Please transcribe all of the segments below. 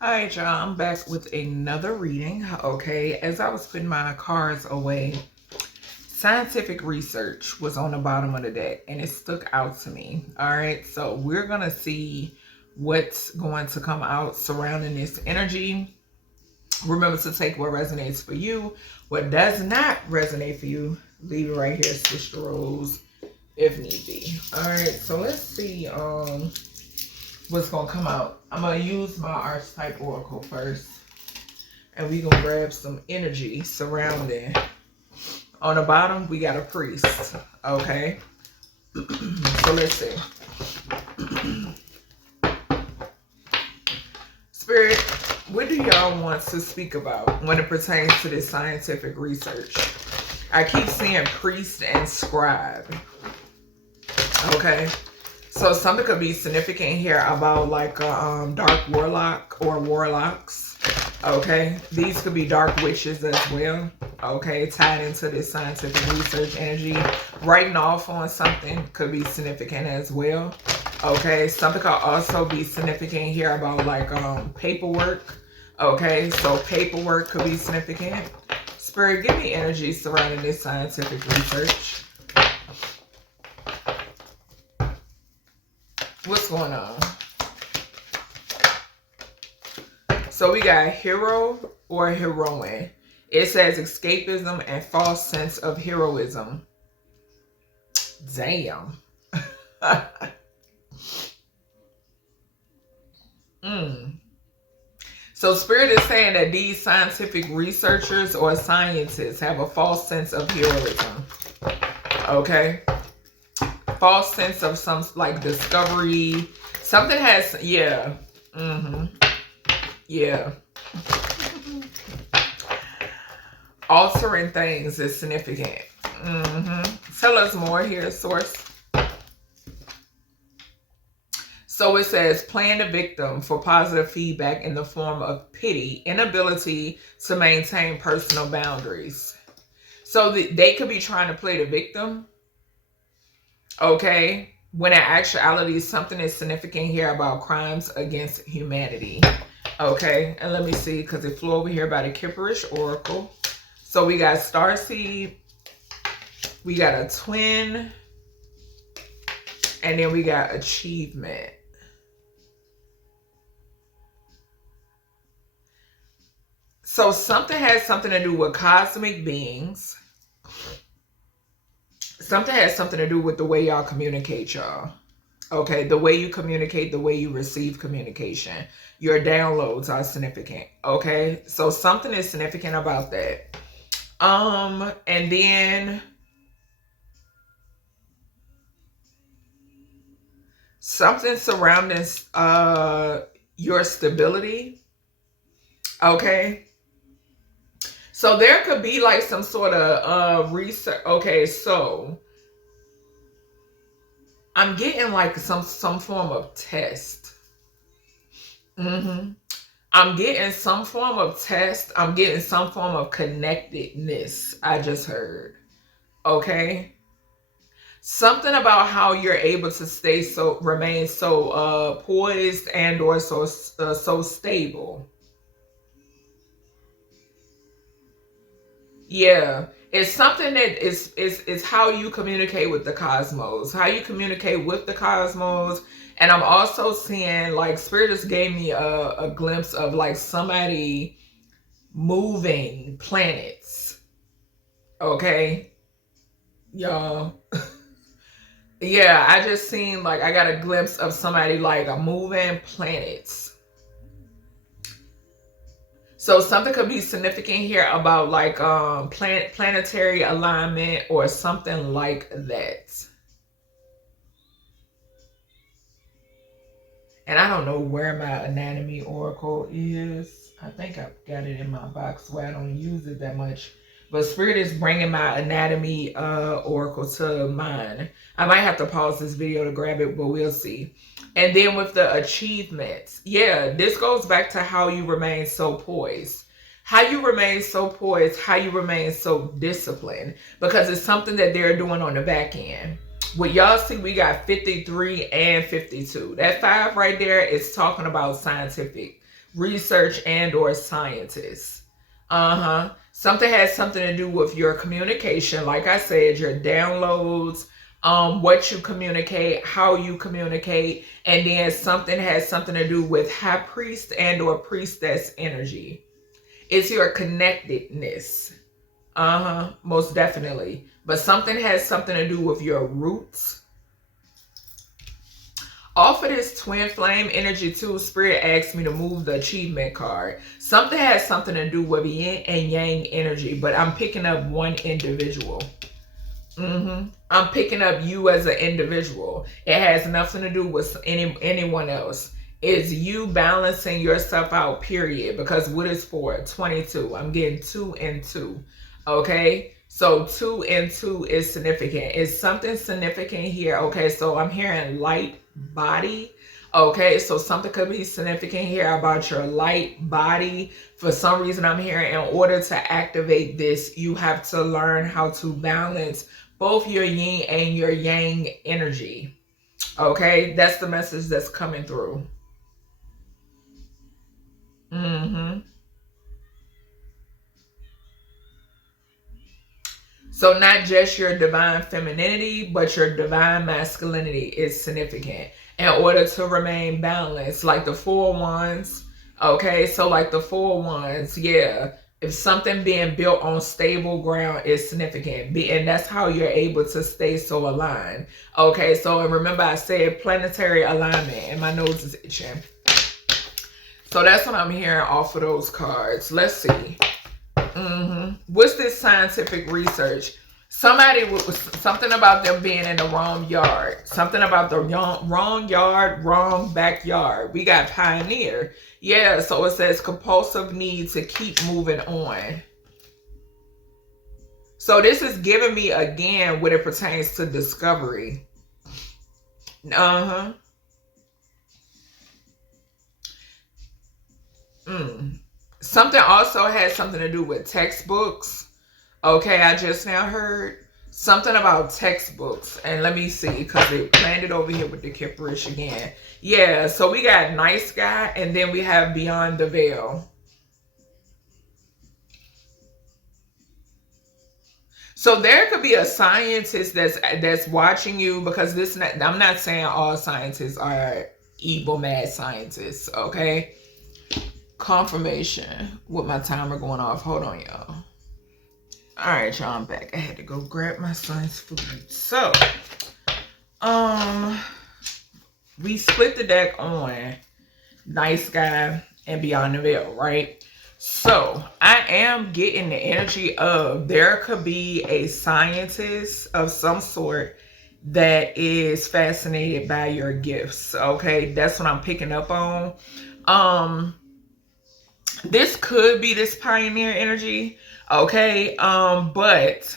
All right, y'all, I'm back with another reading. Okay, as I was putting my cards away, scientific research was on the bottom of the deck and it stuck out to me. All right, so we're going to see what's going to come out surrounding this energy. Remember to take what resonates for you. What does not resonate for you, leave it right here, switch the roles if need be. All right, so let's see what's gonna come out. I'm gonna use my archetype oracle first, and we're gonna grab some energy surrounding. On the bottom, we got a priest. Okay, so let's see. Spirit, what do y'all want to speak about when it pertains to this scientific research? I keep seeing priest and scribe. Okay, so something could be significant here about like a dark warlock or warlocks. Okay, these could be dark witches as well. Okay, tied into this scientific research energy. Writing off on something could be significant as well. Okay, something could also be significant here about like paperwork. Okay, so paperwork could be significant. Spirit, give me energy surrounding this scientific research. What's going on? So we got hero or heroine. It says escapism and false sense of heroism. Damn. So Spirit is saying that these scientific researchers or scientists have a false sense of heroism. Okay. False sense of some like discovery. Something has, yeah. Yeah. Altering things is significant. Tell us more here, source. So it says, playing the victim for positive feedback in the form of pity, inability to maintain personal boundaries. So they could be trying to play the victim. Okay. When in actuality, something is significant here about crimes against humanity. Okay. And let me see, because it flew over here by the Kipperish Oracle. So we got Starseed. We got a twin. And then we got achievement. So something has something to do with cosmic beings. Something has something to do with the way y'all communicate, y'all. Okay, the way you communicate, the way you receive communication. Your downloads are significant. Okay, so something is significant about that. And then something surrounding your stability. Okay. So there could be like some sort of research. Okay, so I'm getting like some form of test. I'm getting some form of test. I'm getting some form of connectedness. I just heard. Okay. Something about how you're able to remain so poised and or so stable. Yeah, it's something that is how you communicate with the cosmos, how you communicate with the cosmos. And I'm also seeing like Spirit just gave me a glimpse of like somebody moving planets. Okay, y'all. Yeah, I just seen like I got a glimpse of somebody like moving planets. So something could be significant here about like planetary alignment or something like that. And I don't know where my anatomy oracle is. I think I've got it in my box where I don't use it that much. But Spirit is bringing my anatomy oracle to mind. I might have to pause this video to grab it, but we'll see. And then with the achievements, yeah, this goes back to how you remain so poised. How you remain so poised, how you remain so disciplined. Because it's something that they're doing on the back end. What y'all see, we got 53 and 52. That 5 right there is talking about scientific research and or scientists. Something has something to do with your communication. Like I said, your downloads, what you communicate, how you communicate, and then something has something to do with high priest and or priestess energy. It's your connectedness. Most definitely. But something has something to do with your roots. Off of this twin flame energy too, Spirit asked me to move the achievement card. Something has something to do with yin and yang energy, but I'm picking up one individual. I'm picking up you as an individual. It has nothing to do with anyone else. It's you balancing yourself out, period. Because what is for 22? I'm getting 2 and 2. Okay, so 2 and 2 is significant. It's something significant here. Okay, so I'm hearing light body. Okay, so something could be significant here about your light body. For some reason, I'm hearing in order to activate this, you have to learn how to balance both your yin and your yang energy. Okay, that's the message that's coming through. So not just your divine femininity, but your divine masculinity is significant in order to remain balanced. Like the 4 wands. Okay, so like the 4 wands, yeah. If something being built on stable ground is significant, and that's how you're able to stay so aligned. Okay, so and remember I said planetary alignment, and my nose is itching. So that's what I'm hearing off of those cards. Let's see. What's this scientific research? Somebody was something about them being in the wrong yard. Something about the wrong yard, wrong backyard. We got pioneer. Yeah, so it says compulsive need to keep moving on. So this is giving me again what it pertains to discovery. Something also has something to do with textbooks. Okay, I just now heard something about textbooks. And let me see, because it landed over here with the Kipperish again. Yeah, so we got nice guy, and then we have beyond the veil. So there could be a scientist that's watching you, because I'm not saying all scientists are evil, mad scientists, okay? Confirmation with my timer going off. Hold on, y'all. All right, y'all, I'm back. I had to go grab my son's food. So, we split the deck on nice guy and beyond the veil, right? So, I am getting the energy of there could be a scientist of some sort that is fascinated by your gifts, okay? That's what I'm picking up on. This could be this pioneer energy, okay? But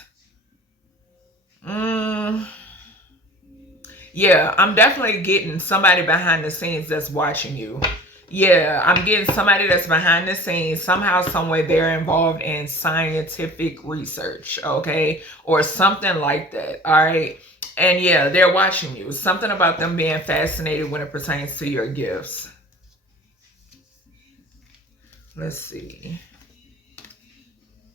yeah, I'm definitely getting somebody behind the scenes that's watching you. Yeah, I'm getting somebody that's behind the scenes. Somehow, somewhere they're involved in scientific research, okay? Or something like that, all right? And yeah, they're watching you. Something about them being fascinated when it pertains to your gifts. Let's see.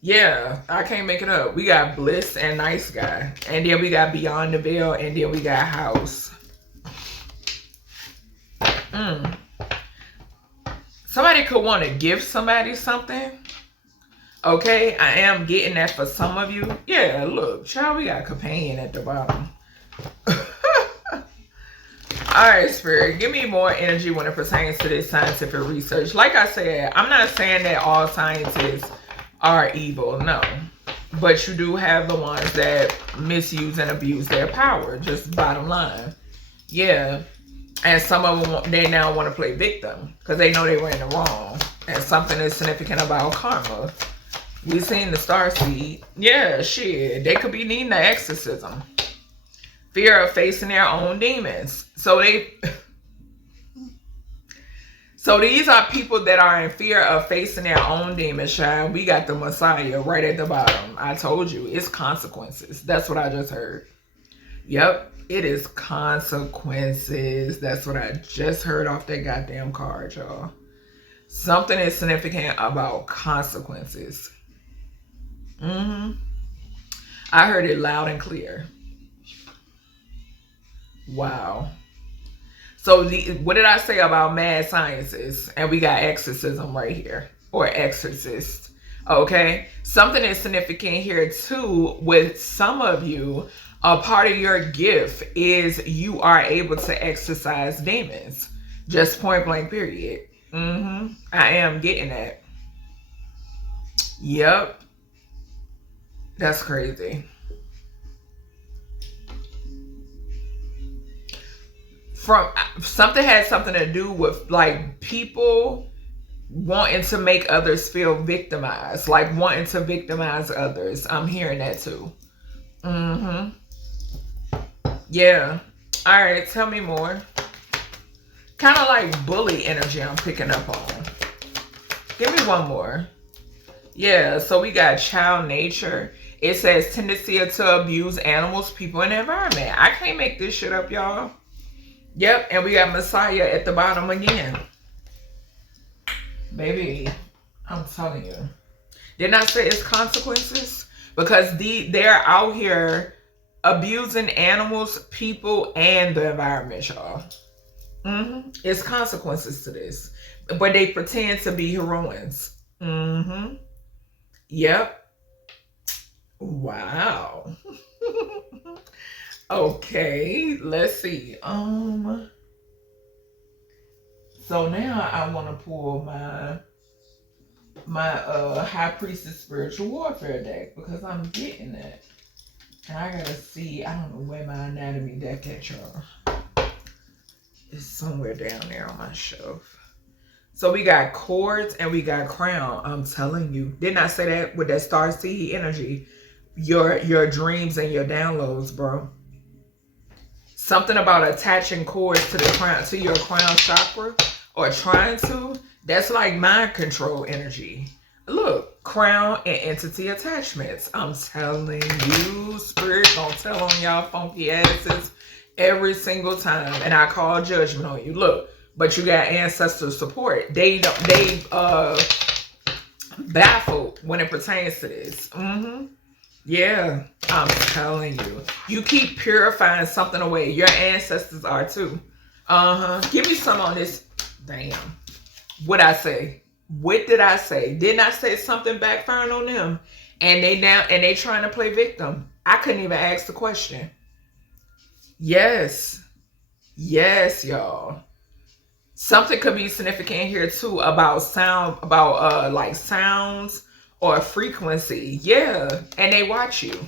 Yeah, I can't make it up. We got bliss and nice guy. And then we got beyond the veil. And then we got house. Somebody could want to give somebody something. Okay, I am getting that for some of you. Yeah, look, child, we got companion at the bottom. All right, Spirit, give me more energy when it pertains to this scientific research. Like I said, I'm not saying that all scientists are evil, no. But you do have the ones that misuse and abuse their power, just bottom line. Yeah, and some of them, they now want to play victim because they know they were in the wrong. And something is significant about karma. We seen the starseed. Yeah, shit, they could be needing the exorcism. Fear of facing their own demons. So these are people that are in fear of facing their own demons, child. We got the Messiah right at the bottom. I told you, it's consequences. That's what I just heard. Yep. It is consequences. That's what I just heard off that goddamn card, y'all. Something is significant about consequences. I heard it loud and clear. Wow. So what did I say about mad sciences? And we got exorcism right here. Or exorcist. Okay. Something is significant here too with some of you. A part of your gift is you are able to exorcise demons. Just point blank period. I am getting that. Yep. That's crazy. From something had something to do with like people wanting to make others feel victimized, like wanting to victimize others. I'm hearing that too. Yeah. All right, tell me more. Kind of like bully energy I'm picking up on. Give me one more. Yeah, so we got child nature. It says tendency to abuse animals, people, and the environment. I can't make this shit up, y'all. Yep, and we got Messiah at the bottom again. Baby, I'm telling you. Didn't I say it's consequences? Because they're out here abusing animals, people, and the environment, y'all. It's consequences to this. But they pretend to be heroines. Yep. Wow. Okay, let's see. So now I want to pull my High Priestess Spiritual Warfare deck because I'm getting it. And I gotta see, I don't know where my anatomy deck at, y'all. It's somewhere down there on my shelf. So we got cords and we got crown. I'm telling you. Didn't I say that with that star seed energy? Your dreams and your downloads, bro. Something about attaching cords to the crown, to your crown chakra, or trying to. That's like mind control energy. Look, crown and entity attachments. I'm telling you, spirit gonna tell on y'all funky asses every single time, and I call judgment on you. Look, but you got ancestor support. They baffled when it pertains to this. Yeah, I'm telling you. You keep purifying something away. Your ancestors are too. Give me some on this. Damn. What I say? What did I say? Didn't I say something backfiring on them? And they trying to play victim. I couldn't even ask the question. Yes. Yes, y'all. Something could be significant here too about sound, about like sounds or frequency. Yeah. And they watch you.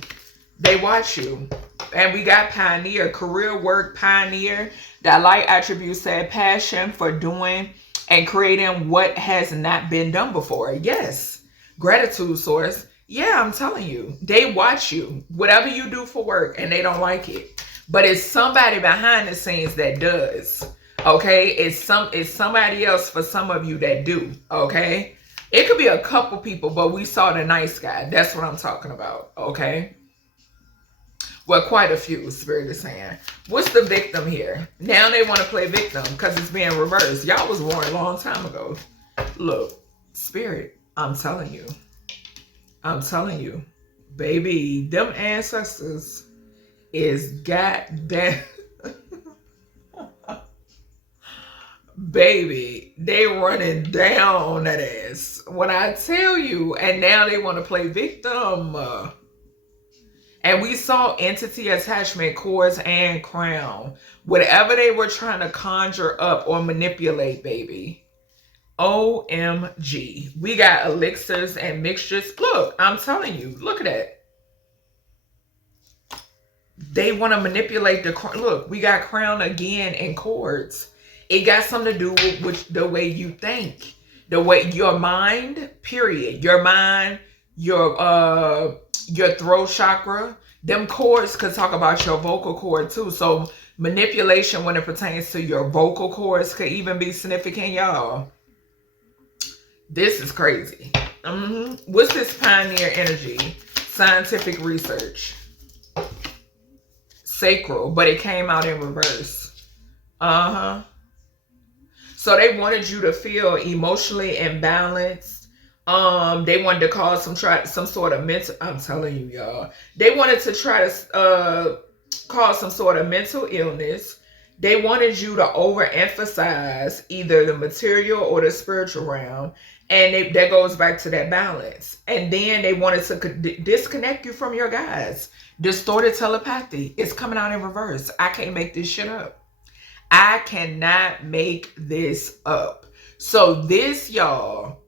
They watch you. And we got pioneer, career work, pioneer. That light attribute said passion for doing and creating what has not been done before. Yes. Gratitude source. Yeah, I'm telling you. They watch you. Whatever you do for work and they don't like it. But it's somebody behind the scenes that does. Okay? It's somebody else for some of you that do. Okay? It could be a couple people, but we saw the nice guy. That's what I'm talking about. Okay? Well, quite a few, Spirit is saying. What's the victim here? Now they want to play victim because it's being reversed. Y'all was warned a long time ago. Look, Spirit, I'm telling you. I'm telling you. Baby, them ancestors is goddamn. Baby, they running down on that ass. When I tell you, and now they want to play victim. And we saw entity attachment, cords, and crown. Whatever they were trying to conjure up or manipulate, baby. OMG. We got elixirs and mixtures. Look, I'm telling you. Look at that. They want to manipulate the crown. Look, we got crown again and cords. It got something to do with the way you think. The way your mind, period. Your mind, your throat chakra. Them cords could talk about your vocal cord too. So manipulation when it pertains to your vocal cords could even be significant, y'all. This is crazy. What's this pioneer energy? Scientific research. sacral, but it came out in reverse. So they wanted you to feel emotionally imbalanced. They wanted to cause some sort of mental. I'm telling you, y'all. They wanted to try to cause some sort of mental illness. They wanted you to overemphasize either the material or the spiritual realm, and that goes back to that balance. And then they wanted to disconnect you from your guides. Distorted telepathy is coming out in reverse. I can't make this shit up. I cannot make this up. So this, y'all,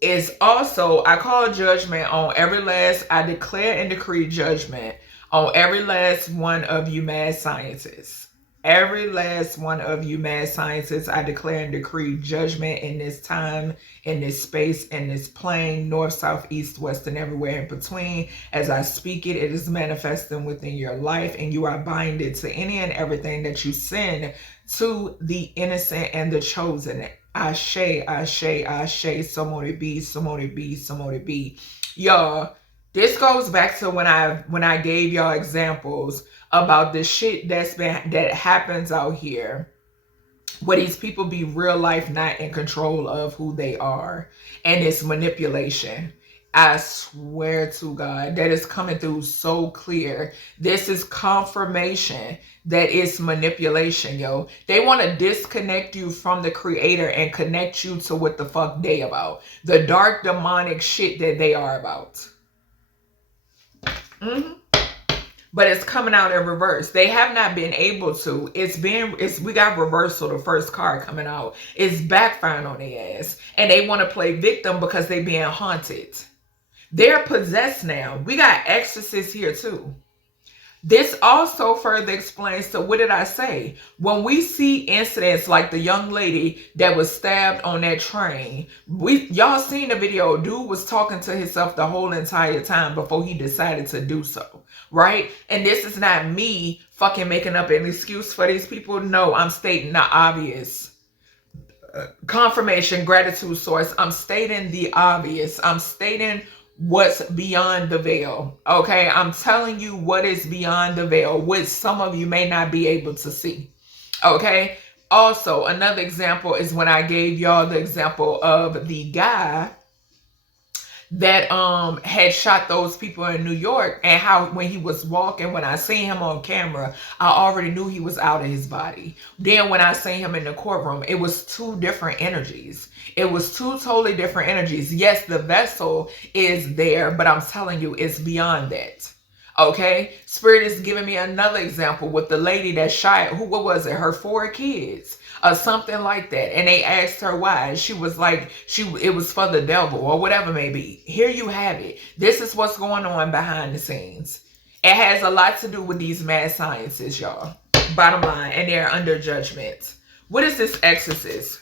is also, I call judgment on every last, I declare and decree judgment on every last one of you mad scientists. Every last one of you mad scientists, I declare and decree judgment in this time, in this space, in this plane, north, south, east, west, and everywhere in between. As I speak it, it is manifesting within your life, and you are binded to any and everything that you send to the innocent and the chosen. Ashe, ashe, ashe, so mote it be, so mote it be, so mote it be. Y'all, this goes back to when I gave y'all examples about the shit that happens out here, where these people be real life not in control of who they are, and it's manipulation. I swear to God, that is coming through so clear. This is confirmation that it's manipulation, yo. They want to disconnect you from the creator and connect you to what the fuck they about. The dark demonic shit that they are about. But it's coming out in reverse. They have not been able to. We got reversal, the first card coming out. It's backfiring on their ass. And they want to play victim because they being haunted. They're possessed now. We got exorcists here too. This also further explains to, what did I say? When we see incidents like the young lady that was stabbed on that train, y'all seen the video. Dude was talking to himself the whole entire time before he decided to do so, right? And this is not me fucking making up an excuse for these people. No, I'm stating the obvious. Confirmation, gratitude source. I'm stating the obvious. I'm stating what's beyond the veil. Okay, I'm telling you what is beyond the veil, which some of you may not be able to see. Okay, also another example is when I gave y'all the example of the guy that had shot those people in New York, and how when he was walking, when I seen him on camera, I already knew he was out of his body. Then when I seen him in the courtroom, it was two different energies. It was two totally different energies. Yes, the vessel is there, but I'm telling you, it's beyond that. Okay, Spirit is giving me another example with the lady that shot, what was it, her 4 kids or something like that, and they asked her why. She was like, it was for the devil or whatever may be. Here you have it. This is what's going on behind the scenes. It has a lot to do with these mad sciences, y'all. Bottom line, and they're under judgment. What is this exorcist?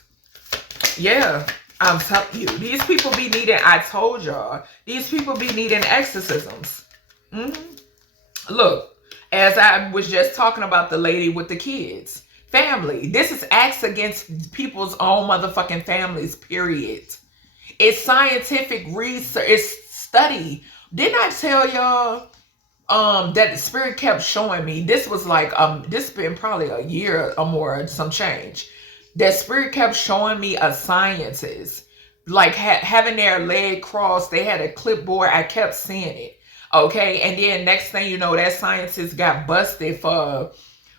Yeah, I'm telling you, these people be needing, I told y'all, these people be needing exorcisms. Look, as I was just talking about the lady with the kids. Family. This is acts against people's own motherfucking families, period. It's scientific research. It's study. Didn't I tell y'all that the Spirit kept showing me? This was like, this has been probably a year or more, some change. That Spirit kept showing me a scientist, like having their leg crossed. They had a clipboard. I kept seeing it. Okay, and then next thing you know, that scientist got busted for,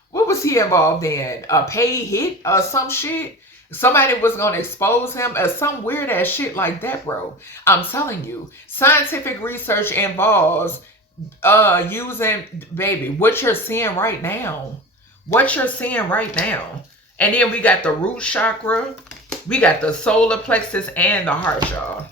what was he involved in? A paid hit or some shit? Somebody was going to expose him or some weird ass shit like that, bro. I'm telling you, scientific research involves using, baby, what you're seeing right now. What you're seeing right now. And then we got the root chakra. We got the solar plexus and the heart, y'all.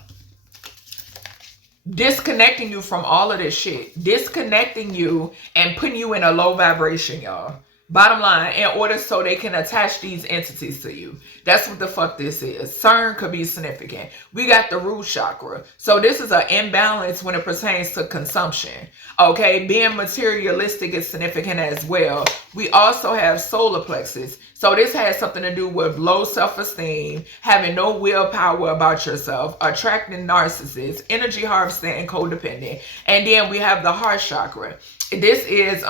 Disconnecting you from all of this shit. Disconnecting you and putting you in a low vibration, y'all. Bottom line, in order so they can attach these entities to you. That's what the fuck this is. CERN could be significant. We got the root chakra. So this is an imbalance when it pertains to consumption. Okay, being materialistic is significant as well. We also have solar plexus. So this has something to do with low self-esteem, having no willpower about yourself, attracting narcissists, energy harvesting, and codependent. And then we have the heart chakra. This is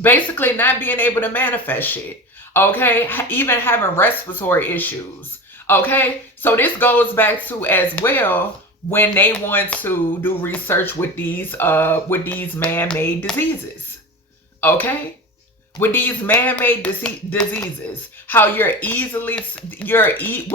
Basically not being able to manifest shit. Okay, even having respiratory issues. Okay, so this goes back to as well when they want to do research with these man-made diseases. Okay, with these man-made diseases, how with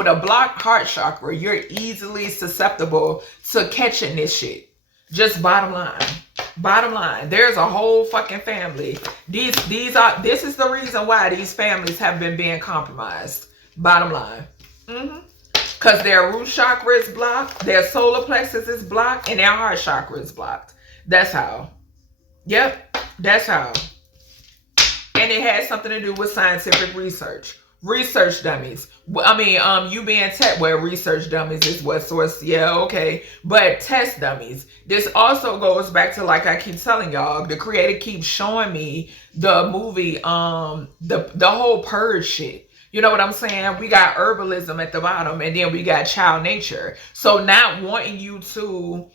a blocked heart chakra, you're easily susceptible to catching this shit. Just bottom line, there's a whole fucking family. This is the reason why these families have been being compromised. Bottom line. Because their root chakra is blocked, their solar plexus is blocked, and their heart chakra is blocked. That's how. Yep, that's how. And it has something to do with scientific research. Research dummies. I mean, you being tech, well, research dummies is what source, yeah, okay. But test dummies. This also goes back to, like I keep telling y'all, the creator keeps showing me the movie, the whole purge shit. You know what I'm saying? We got herbalism at the bottom, and then we got child nature. So not wanting you to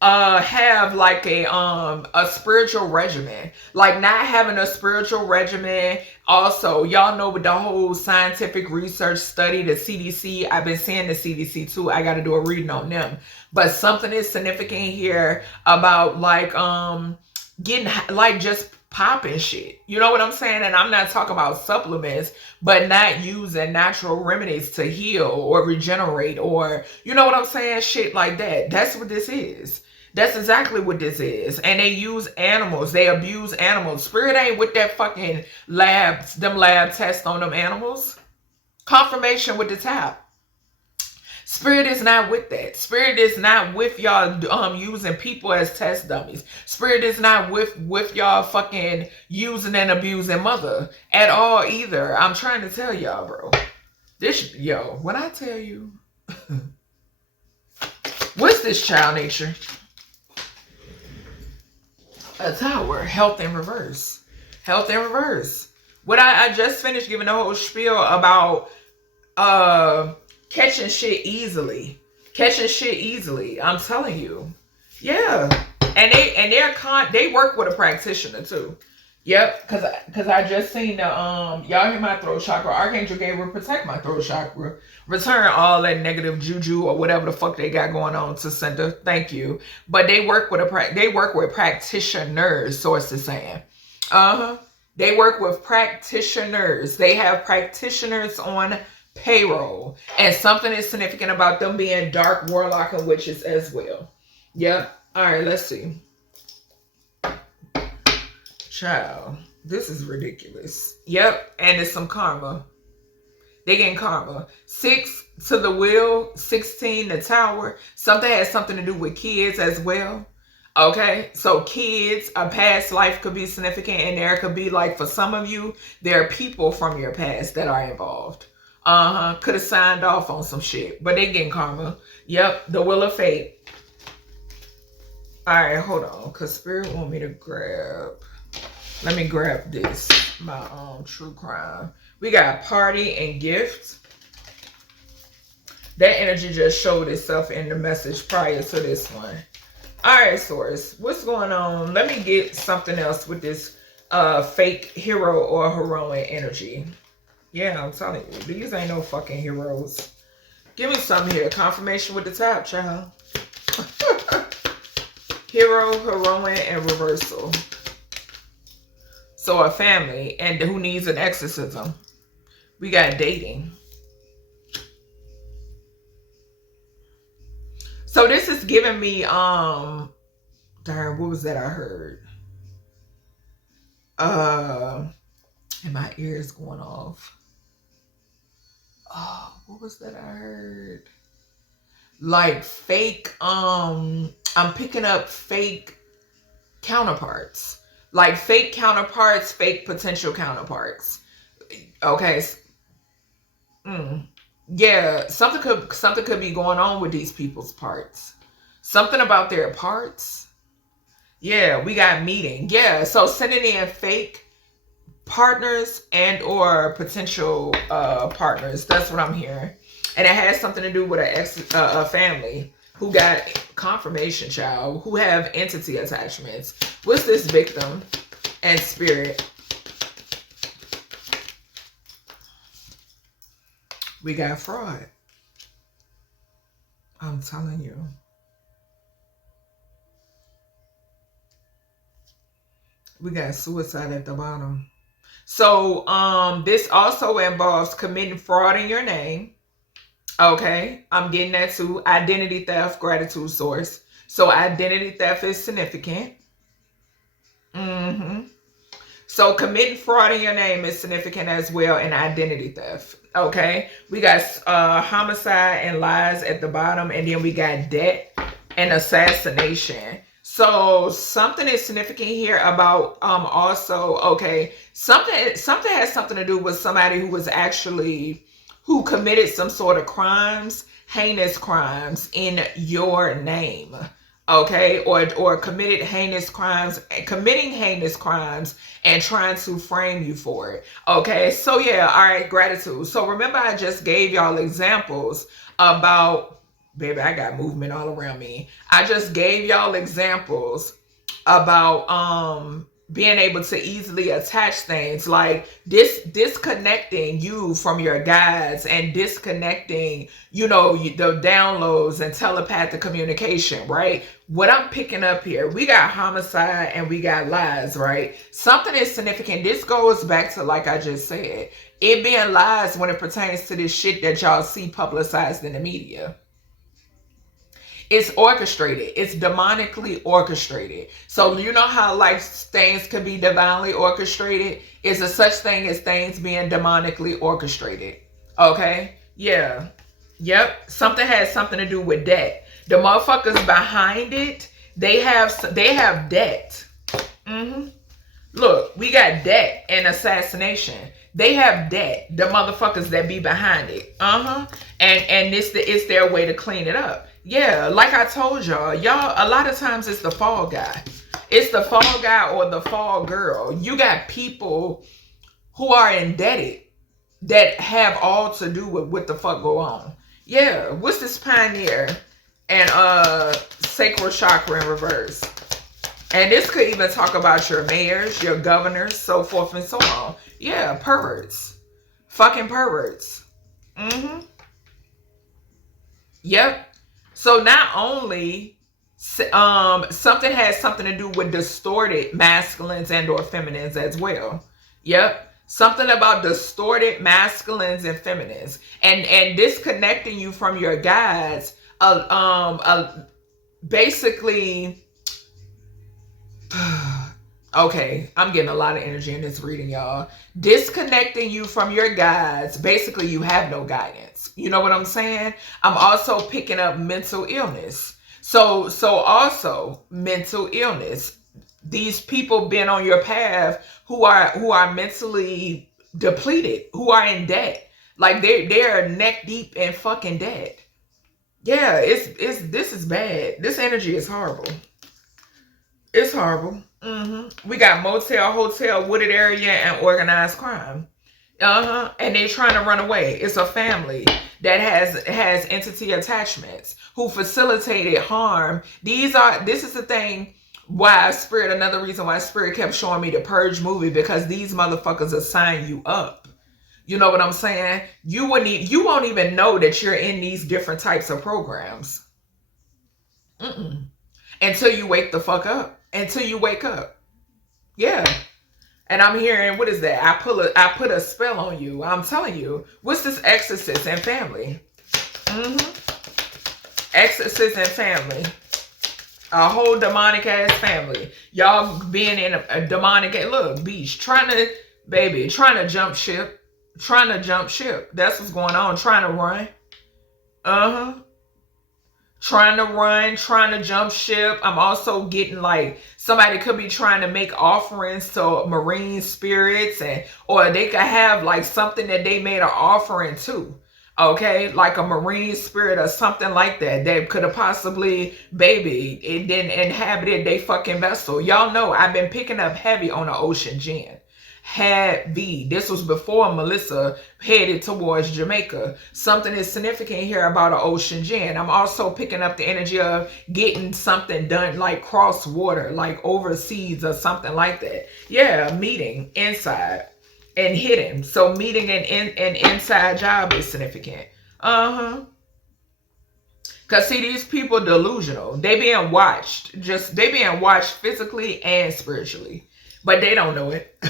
have like a spiritual regimen, like not having a spiritual regimen. Also, y'all know with the whole scientific research study, the CDC, I've been saying the CDC too, I got to do a reading on them, but something is significant here about like getting like just popping shit, you know what I'm saying? And I'm not talking about supplements, but not using natural remedies to heal or regenerate, or you know what I'm saying, shit like that. That's what this is. That's exactly what this is. And they use animals. They abuse animals. Spirit ain't with that fucking lab tests on them animals. Confirmation with the tap. Spirit is not with that. Spirit is not with y'all using people as test dummies. Spirit is not with y'all fucking using and abusing mother at all either. I'm trying to tell y'all, bro. When I tell you, what's this child nature? A tower. Health in reverse. Health in reverse. What I just finished giving the whole spiel about catching shit easily. Catching shit easily. I'm telling you. Yeah. And they work with a practitioner too. Yep, cause I just seen the y'all hear my throat chakra. Archangel Gabriel protect my throat chakra. Return all that negative juju or whatever the fuck they got going on to center. Thank you. But they work with practitioners. Source is saying. They work with practitioners. They have practitioners on payroll, and something is significant about them being dark warlock and witches as well. Yep. All right. Let's see. Child, this is ridiculous. Yep, and it's some karma. They getting karma. 6 to the wheel, 16 the tower. Something has something to do with kids as well. Okay, so kids, a past life could be significant, and there could be, like, for some of you, there are people from your past that are involved. Could have signed off on some shit, but they getting karma. Yep, the wheel of fate. All right, hold on, because Spirit want me to grab. Let me grab this, my true crime. We got party and gift. That energy just showed itself in the message prior to this one. All right, source, what's going on? Let me get something else with this fake hero or heroine energy. Yeah, I'm telling you, these ain't no fucking heroes. Give me something here. Confirmation with the top, child. Hero, heroine, and reversal. So a family, and who needs an exorcism. We got dating. So this is giving me, darn, what was that I heard? And my ears going off. Oh, what was that I heard? Like fake, I'm picking up fake counterparts. Like fake counterparts, fake potential counterparts. Okay. Yeah, something could be going on with these people's parts. Something about their parts. Yeah, we got meeting. Yeah, so sending in fake partners and or potential partners. That's what I'm hearing. And it has something to do with a family who got confirmation, child, who have entity attachments. What's this victim and spirit? We got fraud. I'm telling you. We got suicide at the bottom. So this also involves committing fraud in your name. Okay, I'm getting that too. Identity theft, gratitude source. So identity theft is significant. So committing fraud in your name is significant as well, and identity theft. Okay, we got homicide and lies at the bottom, and then we got debt and assassination. So something is significant here about also, okay, something has something to do with somebody who committed some sort of crimes, heinous crimes in your name. Okay, or committing heinous crimes and trying to frame you for it. Okay, so yeah, all right, gratitude. So remember, I just gave y'all examples about, baby, I got movement all around me. I just gave y'all examples about being able to easily attach things, like disconnecting you from your guides and disconnecting, the downloads and telepathic communication, right? What I'm picking up here, we got homicide and we got lies, right? Something is significant. This goes back to, like I just said, it being lies when it pertains to this shit that y'all see publicized in the media. It's orchestrated. It's demonically orchestrated. So you know how like things could be divinely orchestrated? Is a such thing as things being demonically orchestrated. Okay? Yeah. Yep. Something has something to do with debt. The motherfuckers behind it, they have debt. Look, we got debt and assassination. They have debt. The motherfuckers that be behind it. And it's their way to clean it up. Yeah, like I told y'all, a lot of times it's the fall guy. It's the fall guy or the fall girl. You got people who are indebted that have all to do with what the fuck go on. Yeah, what's this pioneer and sacral chakra in reverse? And this could even talk about your mayors, your governors, so forth and so on. Yeah, perverts. Fucking perverts. Yep. So not only something has something to do with distorted masculines and or feminines as well. Yep. Something about distorted masculines and feminines. And disconnecting you from your guides. Basically... Okay, I'm getting a lot of energy in this reading, y'all. Disconnecting you from your guides. Basically, you have no guidance. You know what I'm saying? I'm also picking up mental illness. So also mental illness. These people been on your path who are mentally depleted, who are in debt. Like they're neck deep in fucking debt. Yeah, this is bad. This energy is horrible. It's horrible. We got motel, hotel, wooded area, and organized crime. And they're trying to run away. It's a family that has entity attachments who facilitated harm. This is the thing why Spirit, another reason why Spirit kept showing me the Purge movie, because these motherfuckers assign you up. You know what I'm saying? You won't even know that you're in these different types of programs. Until you wake the fuck up. Until you wake up. Yeah. And I'm hearing, what is that? I put a spell on you. I'm telling you. What's this exorcist and family? Exorcist and family. A whole demonic ass family. Y'all being in a demonic, look, beach. Trying to jump ship. That's what's going on. Trying to run. Trying to run, trying to jump ship. I'm also getting like somebody could be trying to make offerings to marine spirits, or they could have like something that they made an offering to. Okay, like a marine spirit or something like that. They could have possibly, it didn't inhabited they fucking vessel. Y'all know I've been picking up heavy on the ocean gin. Heavy. This was before Melissa headed towards Jamaica. Something is significant here about an ocean gin. I'm also picking up the energy of getting something done like cross water, like overseas or something like that. Yeah, meeting inside. and hidden. So meeting an inside job is significant. Cause see, these people delusional. They being watched. They being watched physically and spiritually. But they don't know it.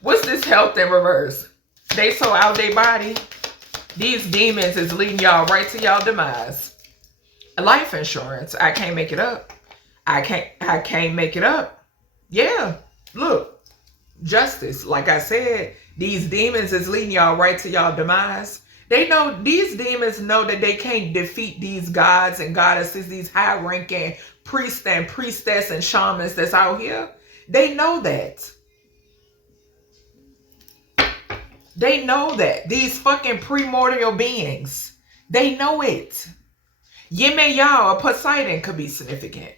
What's this health in reverse? They so out their body. These demons is leading y'all right to y'all demise. Life insurance. I can't make it up. I can't make it up. Yeah. Look. Justice. Like I said, these demons is leading y'all right to y'all demise. They know, these demons know that they can't defeat these gods and goddesses, these high-ranking priests and priestess and shamans that's out here. They know that. They know that. These fucking primordial beings. They know it. Yimei or Poseidon could be significant.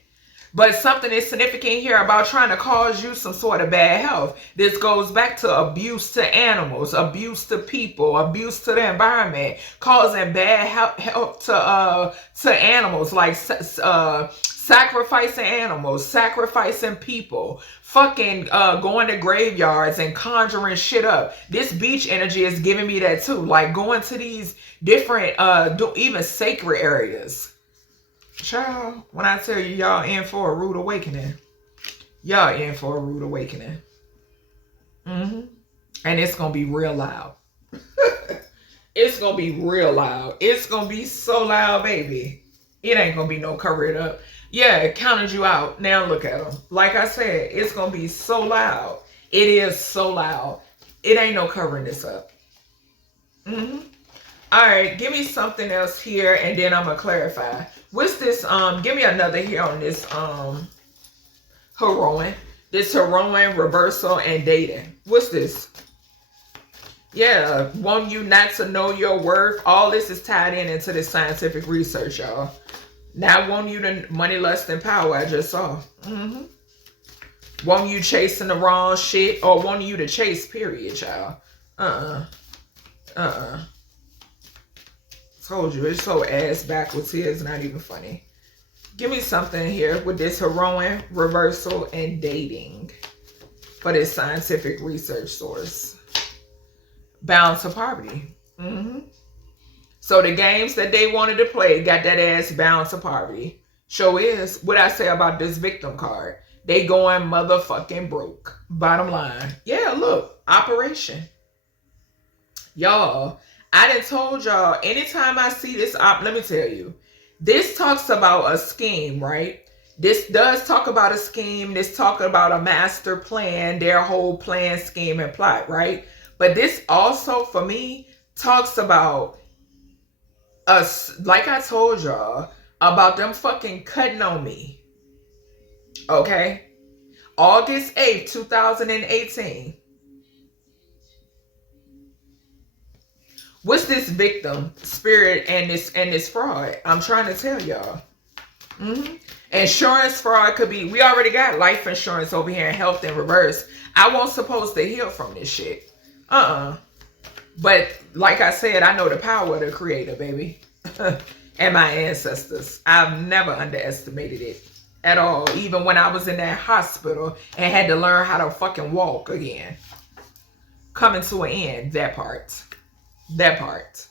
But something is significant here about trying to cause you some sort of bad health. This goes back to abuse to animals, abuse to people, abuse to the environment, causing bad health to animals, like sacrificing animals, sacrificing people, fucking going to graveyards and conjuring shit up. This beach energy is giving me that too. Like going to these different, even sacred areas. Child, when I tell you y'all in for a rude awakening, y'all in for a rude awakening. And it's going to be real loud. It's going to be real loud. It's going to be so loud, baby. It ain't going to be no cover it up. Yeah, it counted you out. Now look at them. Like I said, it's going to be so loud. It is so loud. It ain't no covering this up. All right, give me something else here, and then I'm gonna clarify. What's this? Give me another here on this heroine. This heroine reversal and dating. What's this? Yeah, want you not to know your worth. All this is tied into this scientific research, y'all. Now, want you to money, lust, and power. I just saw. Want you chasing the wrong shit, or want you to chase? Period, y'all. Told you, it's so ass backwards here, it's not even funny. Give me something here with this heroine, reversal, and dating for this scientific research source. Bound to poverty. So the games that they wanted to play got that ass bound to poverty. Show is what I say about this victim card. They going motherfucking broke. Bottom line. Yeah, look, operation. Y'all, I done told y'all, anytime I see this let me tell you, this talks about a scheme, right? This does talk about a scheme. This talk about a master plan, their whole plan, scheme, and plot, right? But this also, for me, talks about us, like I told y'all, about them fucking cutting on me. Okay? August 8th, 2018. What's this victim spirit and this fraud? I'm trying to tell y'all. Insurance fraud could be, we already got life insurance over here and health in reverse. I wasn't supposed to heal from this shit. But like I said, I know the power of the creator, baby. And my ancestors. I've never underestimated it at all. Even when I was in that hospital and had to learn how to fucking walk again. Coming to an end, that part. That part.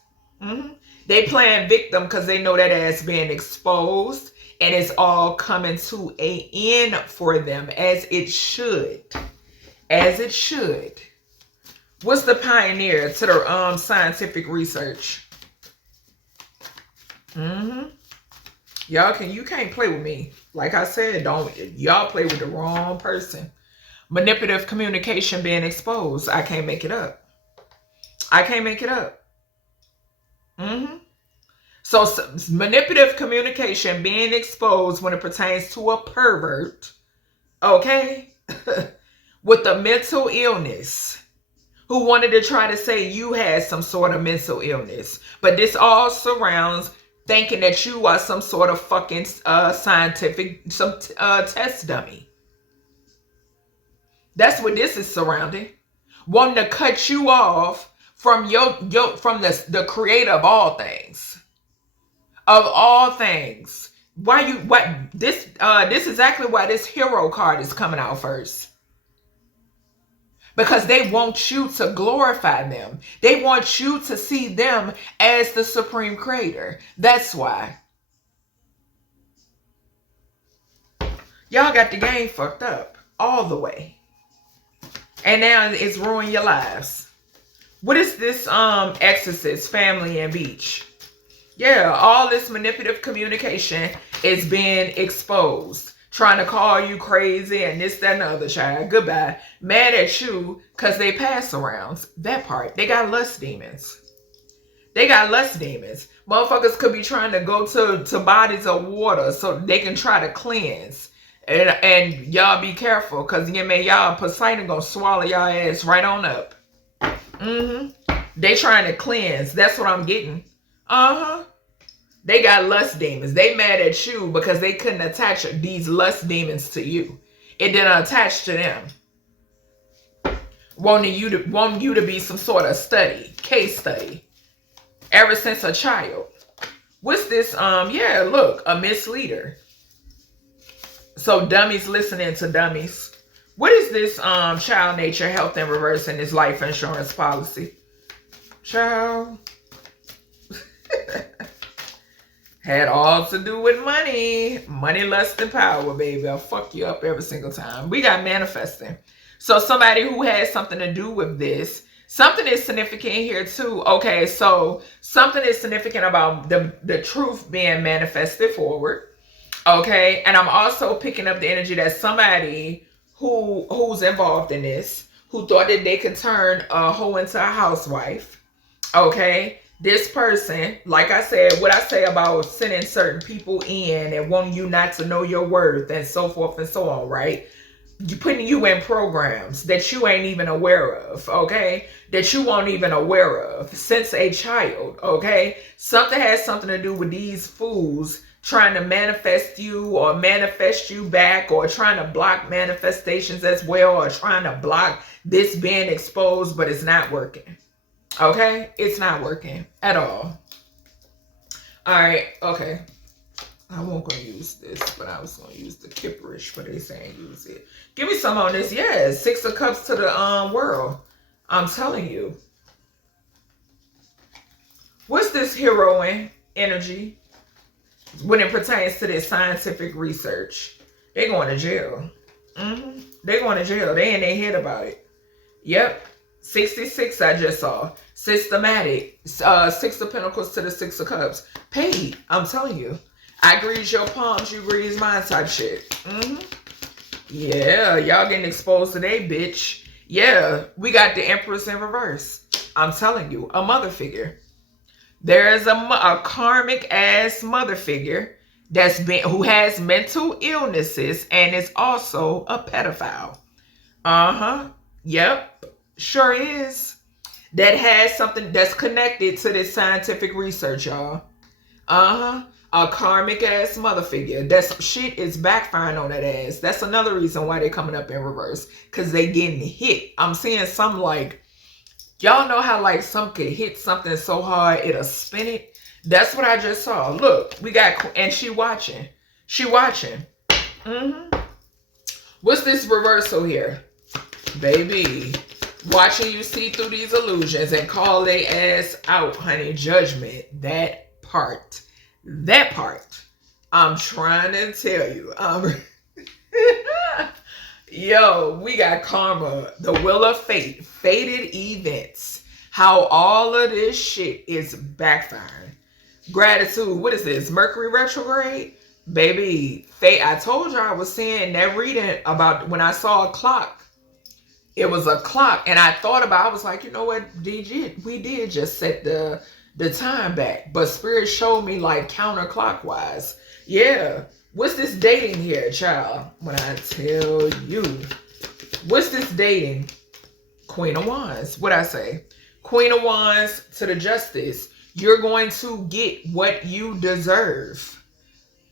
They playing victim because they know that ass being exposed, and it's all coming to an end for them, as it should. As it should. What's the pioneer to the scientific research? Y'all you can't play with me. Like I said, y'all play with the wrong person. Manipulative communication being exposed. I can't make it up. I can't make it up. So manipulative communication being exposed when it pertains to a pervert, okay, with a mental illness, who wanted to try to say you had some sort of mental illness. But this all surrounds thinking that you are some sort of fucking scientific, test dummy. That's what this is surrounding. Wanting to cut you off from from the creator of all things. Of all things. This is exactly why this hero card is coming out first. because they want you to glorify them. They want you to see them as the supreme creator. That's why. Y'all got the game fucked up all the way. And now it's ruining your lives. What is this exorcist, family, and beach? Yeah, all this manipulative communication is being exposed. Trying to call you crazy and this, that, and the other, child. Goodbye. Mad at you because they pass arounds. That part. They got lust demons. They got lust demons. Motherfuckers could be trying to go to bodies of water so they can try to cleanse. And y'all be careful, because y'all Poseidon gonna swallow y'all ass right on up. They trying to cleanse. That's what I'm getting. They got lust demons. They mad at you because they couldn't attach these lust demons to you. It didn't attach to them. Wanting you to be some sort of case study. Ever since a child. What's this? Yeah, look, a misleader. So dummies listening to dummies. What is this child nature health in reverse in this life insurance policy? Child. Had all to do with money. Money, lust, and power, baby. I'll fuck you up every single time. We got manifesting. So somebody who has something to do with this. Something is significant here too. Okay, so something is significant about the truth being manifested forward. Okay, and I'm also picking up the energy that somebody who's involved in this, who thought that they could turn a hoe into a housewife. Okay. This person, like I said, what I say about sending certain people in and wanting you not to know your worth and so forth and so on, right? You putting you in programs that you ain't even aware of, okay? That you weren't even aware of since a child, okay? Something has something to do with these fools trying to manifest you or manifest you back, or trying to block manifestations as well, or trying to block this being exposed, but it's not working. Okay, it's not working at all. All right, okay. I won't gonna use this, but I was gonna use the kipperish, but they saying use it. Give me some on this. Yeah, 6 of Cups to the world. I'm telling you. What's this heroine energy when it pertains to this scientific research? They going to jail. They going to jail. They in their head about it. Yep. 66 I just saw. Systematic. 6 of Pentacles to the 6 of Cups. Paid. I'm telling you. I grease your palms, you grease mine type shit. Yeah, y'all getting exposed today, bitch. Yeah, we got the Empress in reverse. I'm telling you, a mother figure. There is a karmic ass mother figure who has mental illnesses and is also a pedophile. Yep, sure is. That has something that's connected to this scientific research, y'all. A karmic ass mother figure. That shit is backfiring on that ass. That's another reason why they're coming up in reverse. Because they getting hit. I'm seeing some like, y'all know how like some could hit something so hard it'll spin it? That's what I just saw. Look, we got, and she watching. She watching. What's this reversal here? Baby, watching you see through these illusions and call they ass out, honey. Judgment. That part. That part. I'm trying to tell you. Yo, we got karma. The wheel of fate. Fated events. How all of this shit is backfiring. Gratitude. What is this? Mercury retrograde? Baby, fate. I told you I was saying that reading about when I saw a clock. It was a clock. And I thought about, I was like, you know what, DG, we did just set the time back. But Spirit showed me like counterclockwise. Yeah. What's this dating here, child? When I tell you. What's this dating? Queen of Wands. What'd I say? Queen of Wands to the Justice. You're going to get what you deserve.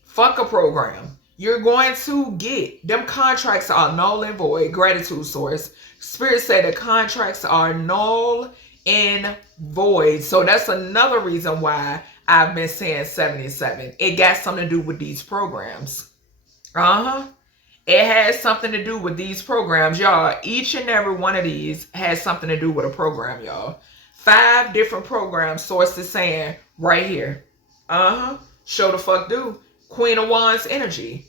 Fuck a program. You're going to get. Them contracts are null and void. Gratitude source. Spirit said the contracts are null and void. So that's another reason why I've been saying 77. It got something to do with these programs. It has something to do with these programs, y'all. Each and every one of these has something to do with a program, y'all. 5 different programs, source is saying right here. Show the fuck do. Queen of Wands energy.